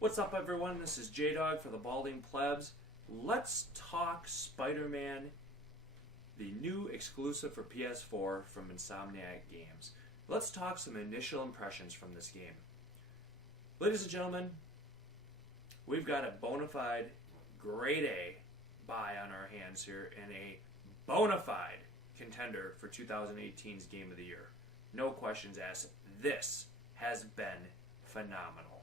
What's up, everyone? This is Jdog for the Balding Plebs. Let's talk Spider-Man, the new exclusive for PS4 from Insomniac Games. Let's talk some initial impressions from this game. Ladies and gentlemen, we've got a bona fide grade A buy on our hands here and a bona fide contender for 2018's Game of the Year. No questions asked. This has been phenomenal.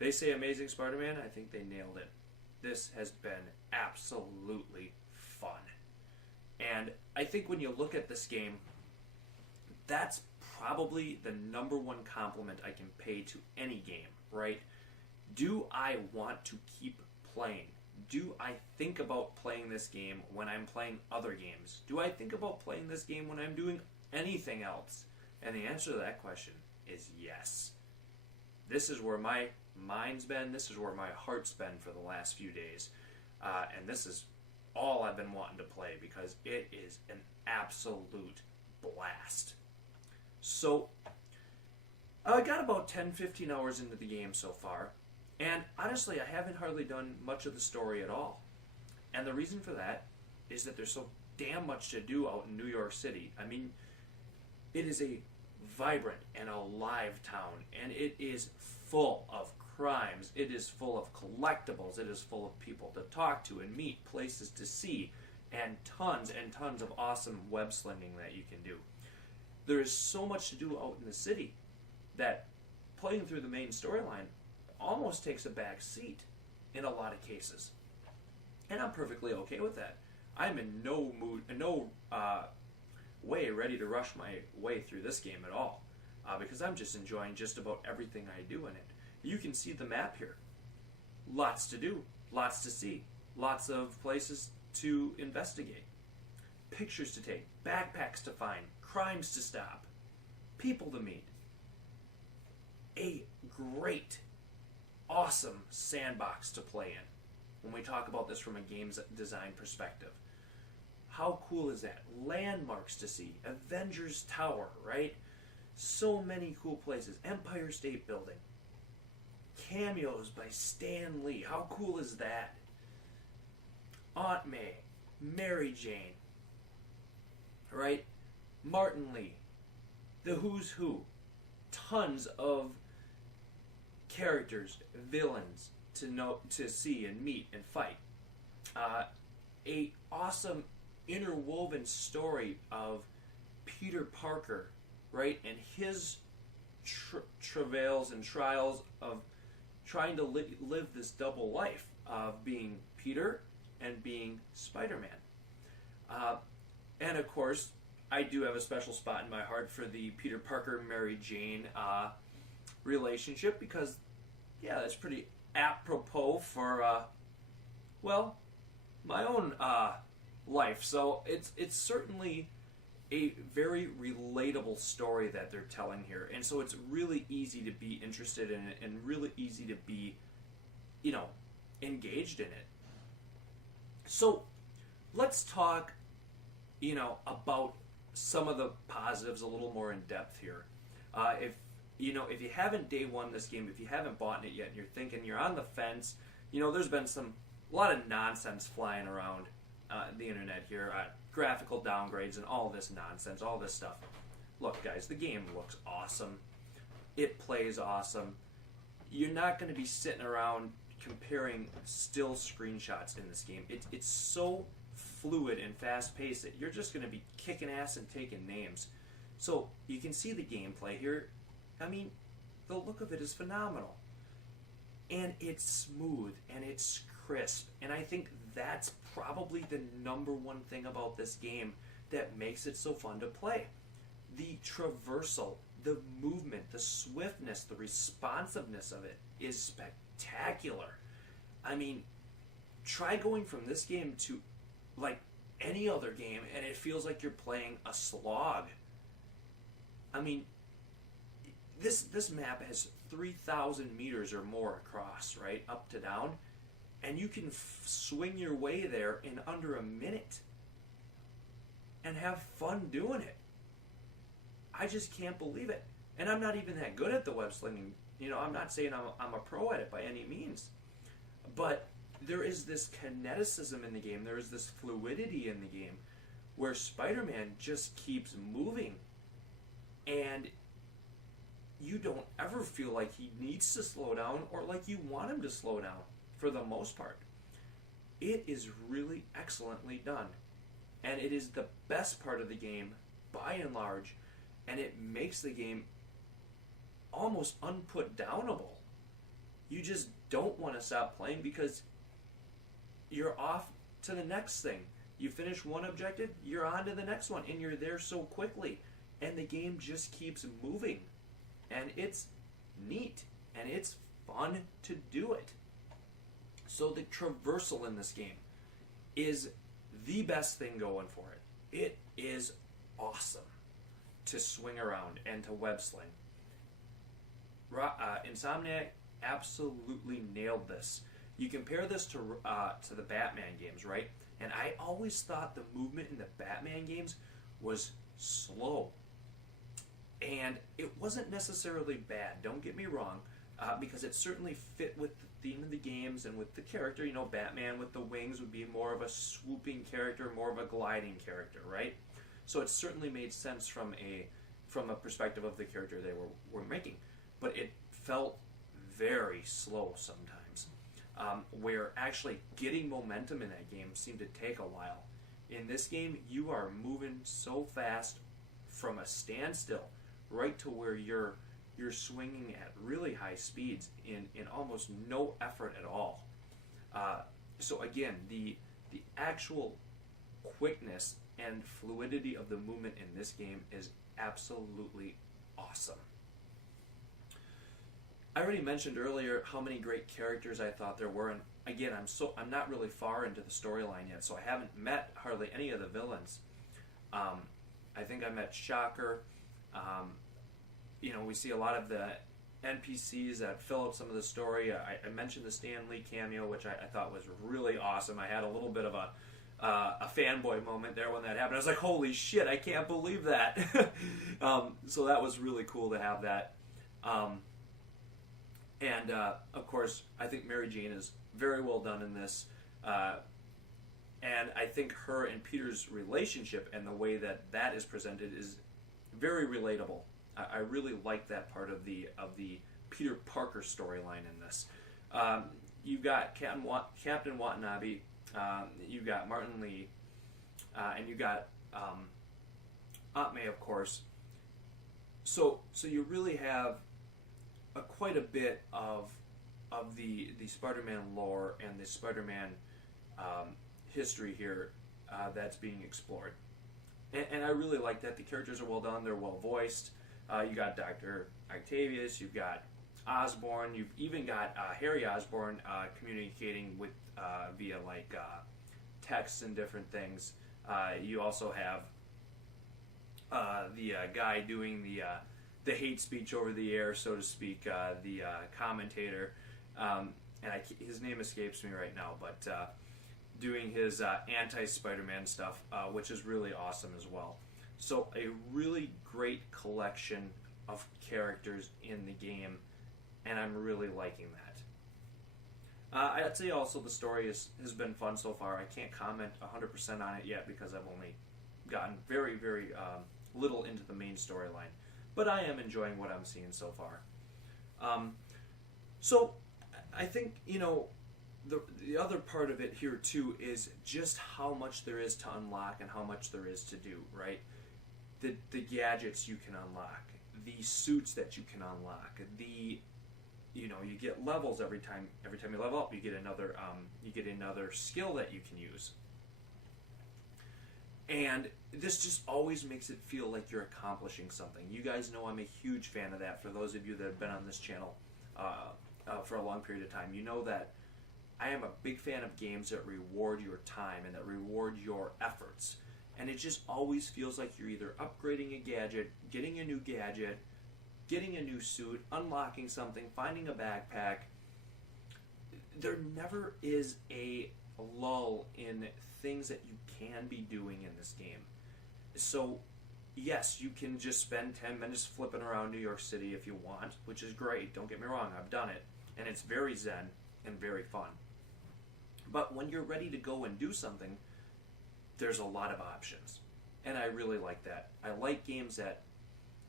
They say Amazing Spider-Man, I think they nailed it. This has been absolutely fun. And I think when you look at this game, that's probably the number one compliment I can pay to any game, right? Do I want to keep playing? Do I think about playing this game when I'm playing other games? Do I think about playing this game when I'm doing anything else? And the answer to that question is yes. This is where my mind's been. This is where my heart's been for the last few days. And this is all I've been wanting to play because it is an absolute blast. So, I got about 10-15 hours into the game so far. And honestly, I haven't hardly done much of the story at all. And the reason for that is that there's so damn much to do out in New York City. I mean, it is a vibrant and alive town, and it is full of crimes. It is full of collectibles. It is full of people to talk to and meet, places to see, and tons of awesome web slinging that you can do. There is so much to do out in the city that playing through the main storyline almost takes a back seat in a lot of cases. And I'm perfectly okay with that. I'm in no way ready to rush my way through this game at all, because I'm just enjoying just about everything I do in it. You can see the map here. Lots to do, lots to see, lots of places to investigate, pictures to take, backpacks to find, crimes to stop, people to meet. A great, awesome sandbox to play in when we talk about this from a games design perspective. How cool is that? Landmarks to see. Avengers Tower, right? So many cool places. Empire State Building. Cameos by Stan Lee. How cool is that? Aunt May. Mary Jane. Right? Martin Lee. The Who's Who. Tons of characters, villains to see and meet and fight. A awesome interwoven story of Peter Parker, right, and his travails and trials of trying to live this double life of being Peter and being Spider-Man. And of course, I do have a special spot in my heart for the Peter Parker-Mary Jane relationship because, yeah, that's pretty apropos for, well, my own life. So it's certainly a very relatable story that they're telling here, and so it's really easy to be interested in it and really easy to be, engaged in it. So let's talk, about some of the positives a little more in depth here. If you haven't day one this game, if you haven't bought it yet, and you're thinking you're on the fence, there's been a lot of nonsense flying around the internet here, graphical downgrades and all this nonsense, all this stuff. Look, guys, the game looks awesome. It plays awesome. You're not going to be sitting around comparing still screenshots in this game. It's so fluid and fast-paced that you're just going to be kicking ass and taking names. So you can see the gameplay here. I mean, the look of it is phenomenal. And it's smooth, and it's crisp, and I think that's probably the number one thing about this game that makes it so fun to play. The traversal, the movement, the swiftness, the responsiveness of it is spectacular. I mean, try going from this game to, like, any other game, and it feels like you're playing a slog. I mean, this map has 3,000 meters or more across, right, up to down, and you can swing your way there in under a minute and have fun doing it. I just can't believe it. And I'm not even that good at the web slinging I'm not saying I'm a pro at it by any means, but there is this kineticism in the game. There is this fluidity in the game where Spider-Man just keeps moving, and you don't ever feel like he needs to slow down or like you want him to slow down for the most part. It is really excellently done, and it is the best part of the game by and large, and it makes the game almost unput-downable. You just don't want to stop playing because you're off to the next thing. You finish one objective, you're on to the next one, and you're there so quickly, and the game just keeps moving, and it's neat, and it's fun to do it. So the traversal in this game is the best thing going for it. It is awesome to swing around and to web sling. Insomniac absolutely nailed this. You compare this to the Batman games, right? And I always thought the movement in the Batman games was slow. And it wasn't necessarily bad, don't get me wrong, because it certainly fit with the theme of the games and with the character. Batman with the wings would be more of a swooping character, more of a gliding character, right? So it certainly made sense from a perspective of the character they were making. But it felt very slow sometimes, where actually getting momentum in that game seemed to take a while. In this game, you are moving so fast from a standstill right to where you're swinging at really high speeds in almost no effort at all. So again, the actual quickness and fluidity of the movement in this game is absolutely awesome. I already mentioned earlier how many great characters I thought there were, and again, I'm not really far into the storyline yet, so I haven't met hardly any of the villains. I think I met Shocker. We see a lot of the NPCs that fill out some of the story. I mentioned the Stan Lee cameo, which I thought was really awesome. I had a little bit of a fanboy moment there when that happened. I was like, holy shit, I can't believe that. So that was really cool to have that. And of course, I think Mary Jane is very well done in this. And I think her and Peter's relationship and the way that is presented is very relatable. I really like that part of the Peter Parker storyline in this. You've got Captain Watanabe, you've got Martin Lee, and you've got Aunt May, of course. So you really have quite a bit of the Spider-Man lore and the Spider-Man history here that's being explored. And I really like that. The characters are well done. They're well voiced. You got Dr. Octavius. You've got Osborn. You've even got Harry Osborn communicating with via texts and different things. You also have the guy doing the hate speech over the air, so to speak, the commentator, and his name escapes me right now, but doing his anti-Spider-Man stuff, which is really awesome as well. So a really great collection of characters in the game, and I'm really liking that. I'd say also the story has been fun so far. I can't comment 100% on it yet because I've only gotten very, very little into the main storyline. But I am enjoying what I'm seeing so far. So I think, the other part of it here too is just how much there is to unlock and how much there is to do, right? The gadgets you can unlock, the suits that you can unlock, you get levels every time you level up, you get another skill that you can use. And this just always makes it feel like you're accomplishing something. You guys know I'm a huge fan of that. For those of you that have been on this channel for a long period of time, you know that I am a big fan of games that reward your time and that reward your efforts. And it just always feels like you're either upgrading a gadget, getting a new gadget, getting a new suit, unlocking something, finding a backpack. There never is a lull in things that you can be doing in this game. So, yes, you can just spend 10 minutes flipping around New York City if you want, which is great. Don't get me wrong, I've done it. And it's very zen and very fun. But when you're ready to go and do something, there's a lot of options. And I really like that. I like games that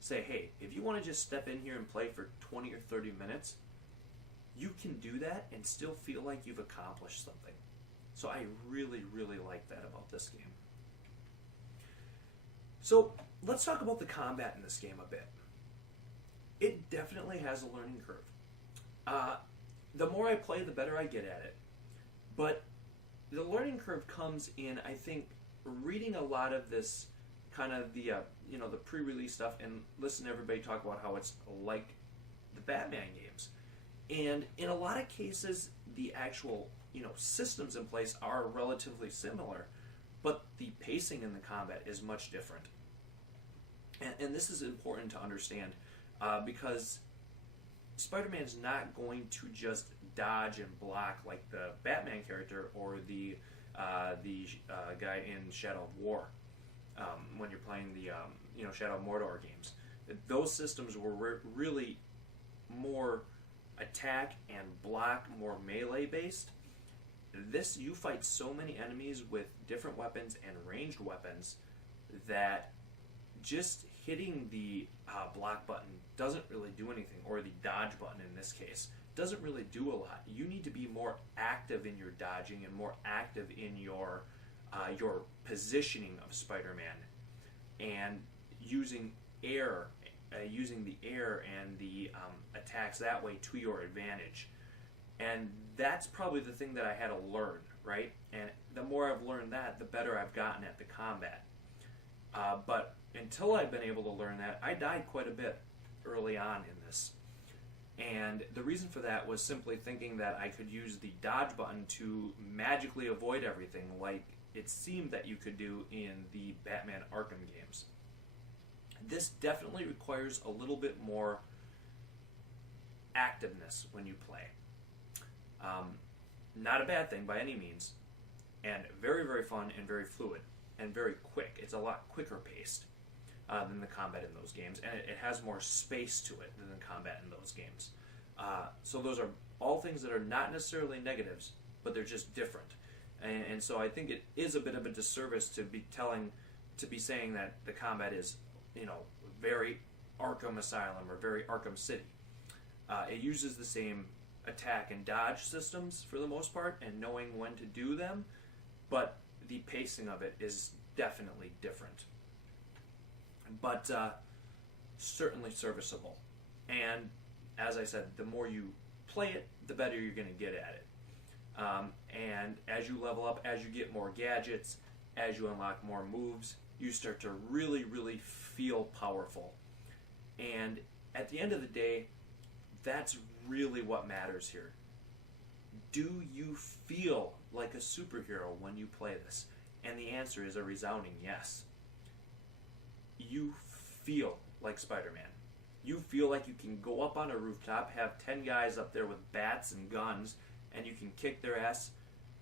say, hey, if you want to just step in here and play for 20 or 30 minutes, you can do that and still feel like you've accomplished something. So I really, really like that about this game. So let's talk about the combat in this game a bit. It definitely has a learning curve. The more I play, the better I get at it. But the learning curve comes in, I think, reading a lot of this kind of the the pre-release stuff and listen to everybody talk about how it's like the Batman games. And in a lot of cases, the actual systems in place are relatively similar, but the pacing in the combat is much different. And this is important to understand because Spider-Man is not going to just dodge and block like the Batman character or the guy in Shadow of War when you're playing the Shadow of Mordor games. Those systems were really more attack and block, more melee based. This, you fight so many enemies with different weapons and ranged weapons that just hitting the block button doesn't really do anything, or the dodge button in this case doesn't really do a lot. You need to be more active in your dodging and more active in your positioning of Spider-Man, and using the air and the attacks that way to your advantage. And that's probably the thing that I had to learn, right? And the more I've learned that, the better I've gotten at the combat. But until I've been able to learn that, I died quite a bit early on in this. And the reason for that was simply thinking that I could use the dodge button to magically avoid everything, like it seemed that you could do in the Batman Arkham games. This definitely requires a little bit more activeness when you play. Not a bad thing by any means, and very, very fun and very fluid and very quick. It's a lot quicker paced than the combat in those games, and it has more space to it than the combat in those games. So those are all things that are not necessarily negatives, but they're just different. And so I think it is a bit of a disservice to be saying that the combat is, very Arkham Asylum or very Arkham City. It uses the same attack and dodge systems for the most part, and knowing when to do them, but the pacing of it is definitely different. But certainly serviceable. And as I said, the more you play it, the better you're going to get at it. And as you level up, as you get more gadgets, as you unlock more moves, you start to really, really feel powerful. And at the end of the day, that's really what matters here. Do you feel like a superhero when you play this? And the answer is a resounding yes. You feel like Spider-Man. You feel like you can go up on a rooftop, have 10 guys up there with bats and guns, and you can kick their ass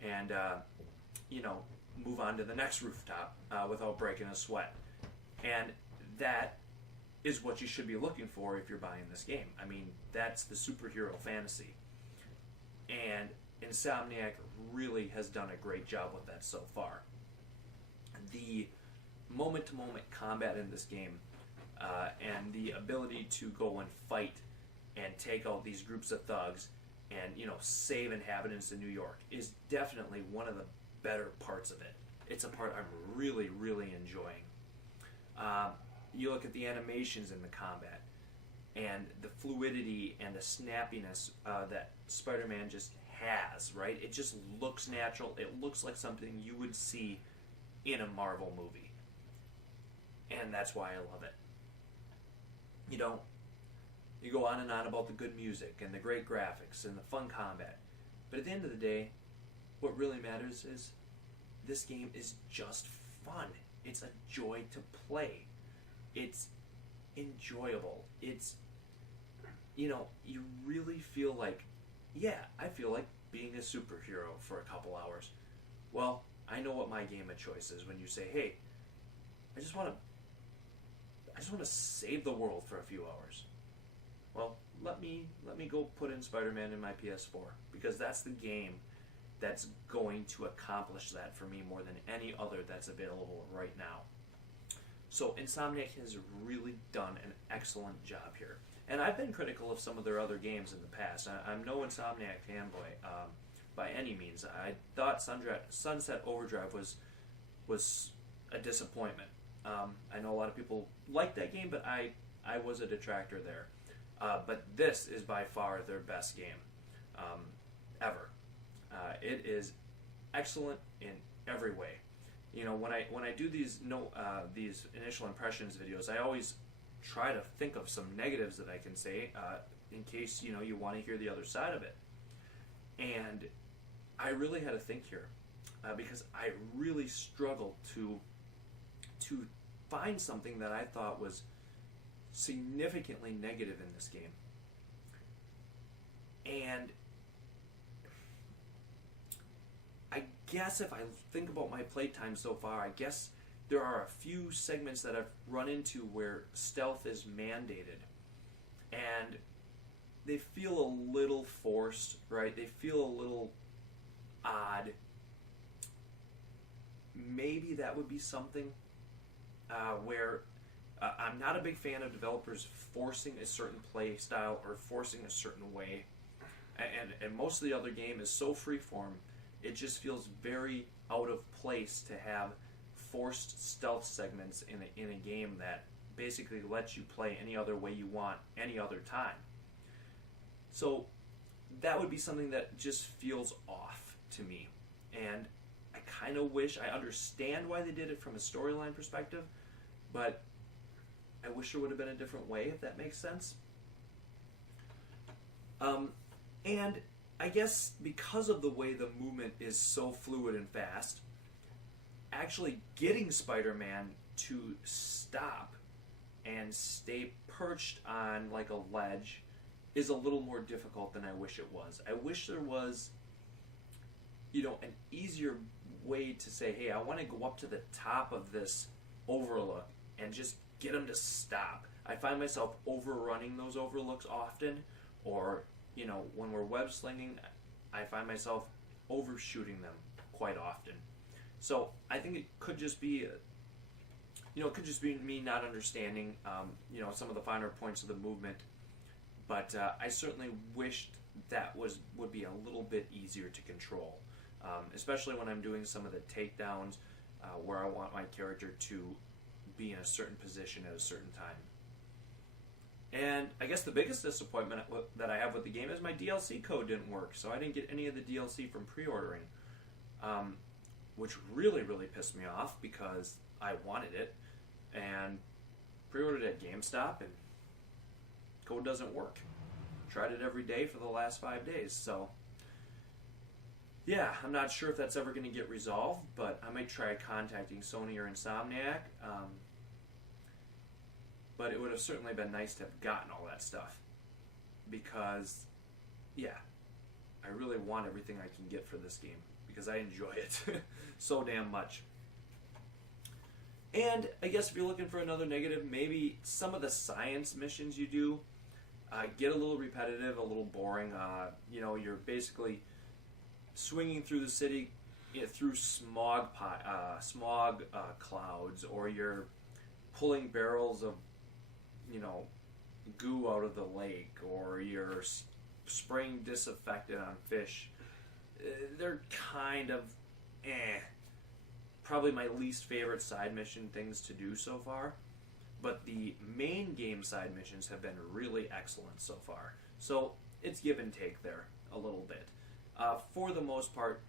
and, move on to the next rooftop without breaking a sweat. And that is what you should be looking for if you're buying this game. I mean, that's the superhero fantasy. And Insomniac really has done a great job with that so far. The moment-to-moment combat in this game and the ability to go and fight and take out these groups of thugs and, save inhabitants of New York is definitely one of the better parts of it. It's a part I'm really, really enjoying. You look at the animations in the combat and the fluidity and the snappiness that Spider-Man just has, right? It just looks natural. It looks like something you would see in a Marvel movie. And that's why I love it. You go on and on about the good music and the great graphics and the fun combat. But at the end of the day, what really matters is this game is just fun. It's a joy to play. It's enjoyable. It's, you really feel like, yeah, I feel like being a superhero for a couple hours. Well, I know what my game of choice is when you say, hey, I just want to I just want to save the world for a few hours. Well, let me go put in Spider-Man in my PS4, because that's the game that's going to accomplish that for me more than any other that's available right now. So Insomniac has really done an excellent job here. And I've been critical of some of their other games in the past. I'm no Insomniac fanboy by any means. I thought Sunset Overdrive was a disappointment. I know a lot of people like that game, but I was a detractor there. But this is by far their best game ever. It is excellent in every way. You know, when I do these initial impressions videos, I always try to think of some negatives that I can say in case you want to hear the other side of it. And I really had to think here because I really struggled to find something that I thought was significantly negative in this game. And I guess if I think about my playtime so far, I guess there are a few segments that I've run into where stealth is mandated. And they feel a little forced, right? They feel a little odd. Maybe that would be something where I'm not a big fan of developers forcing a certain play style or forcing a certain way. And most of the other game is so freeform, it just feels very out of place to have forced stealth segments in a game that basically lets you play any other way you want any other time. So that would be something that just feels off to me. And I kind of wish, I understand why they did it from a storyline perspective, but I wish there would have been a different way, if that makes sense. And I guess because of the way the movement is so fluid and fast, actually getting Spider-Man to stop and stay perched on like a ledge is a little more difficult than I wish it was. I wish there was, an easier way to say, hey, I want to go up to the top of this overlook and just get him to stop. I find myself overrunning those overlooks often, or when we're web slinging, I find myself overshooting them quite often. So I think it could just be, me not understanding, some of the finer points of the movement. But I certainly wished that would be a little bit easier to control, especially when I'm doing some of the takedowns where I want my character to be in a certain position at a certain time. And I guess the biggest disappointment that I have with the game is my DLC code didn't work, so I didn't get any of the DLC from pre-ordering, which really, really pissed me off because I wanted it, and pre-ordered at GameStop, and code doesn't work. Tried it every day for the last 5 days, so yeah, I'm not sure if that's ever going to get resolved, but I might try contacting Sony or Insomniac. But it would have certainly been nice to have gotten all that stuff, because, yeah, I really want everything I can get for this game, because I enjoy it so damn much. And I guess if you're looking for another negative, maybe some of the science missions you do get a little repetitive, a little boring. You're basically swinging through the city through smog clouds, or you're pulling barrels of goo out of the lake, or you're spraying disinfectant on fish. They're kind of probably my least favorite side mission things to do so far, but the main game side missions have been really excellent so far, so it's give and take there a little bit. For the most part,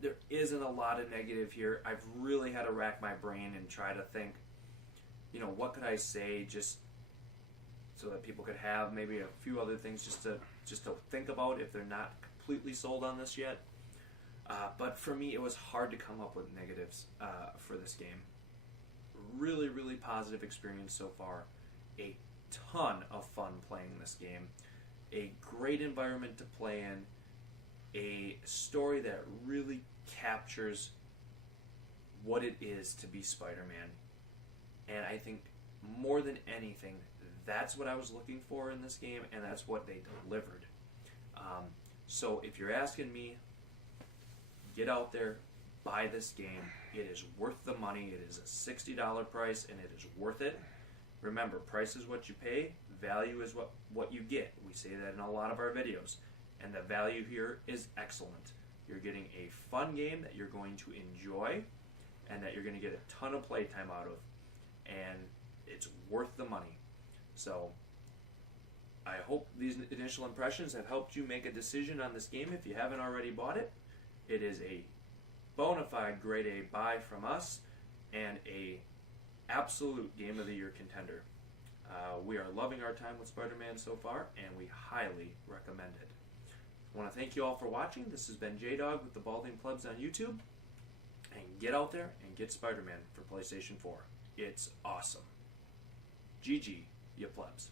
there isn't a lot of negative here. I've really had to rack my brain and try to think, what could I say just so that people could have maybe a few other things just to think about if they're not completely sold on this yet. But for me, it was hard to come up with negatives for this game. Really, really positive experience so far. A ton of fun playing this game. A great environment to play in. A story that really captures what it is to be Spider-Man. And I think more than anything, that's what I was looking for in this game, and that's what they delivered. So if you're asking me, get out there, buy this game. It is worth the money. It is a $60 price, and it is worth it. Remember, price is what you pay. Value is what you get. We say that in a lot of our videos. And the value here is excellent. You're getting a fun game that you're going to enjoy and that you're going to get a ton of playtime out of. And it's worth the money. So I hope these initial impressions have helped you make a decision on this game if you haven't already bought it. It is a bona fide grade A buy from us and a absolute Game of the Year contender. We are loving our time with Spider-Man so far, and we highly recommend it. I want to thank you all for watching. This has been Jdog with the Balding Plebs on YouTube. And get out there and get Spider-Man for PlayStation 4. It's awesome. GG, you plebs.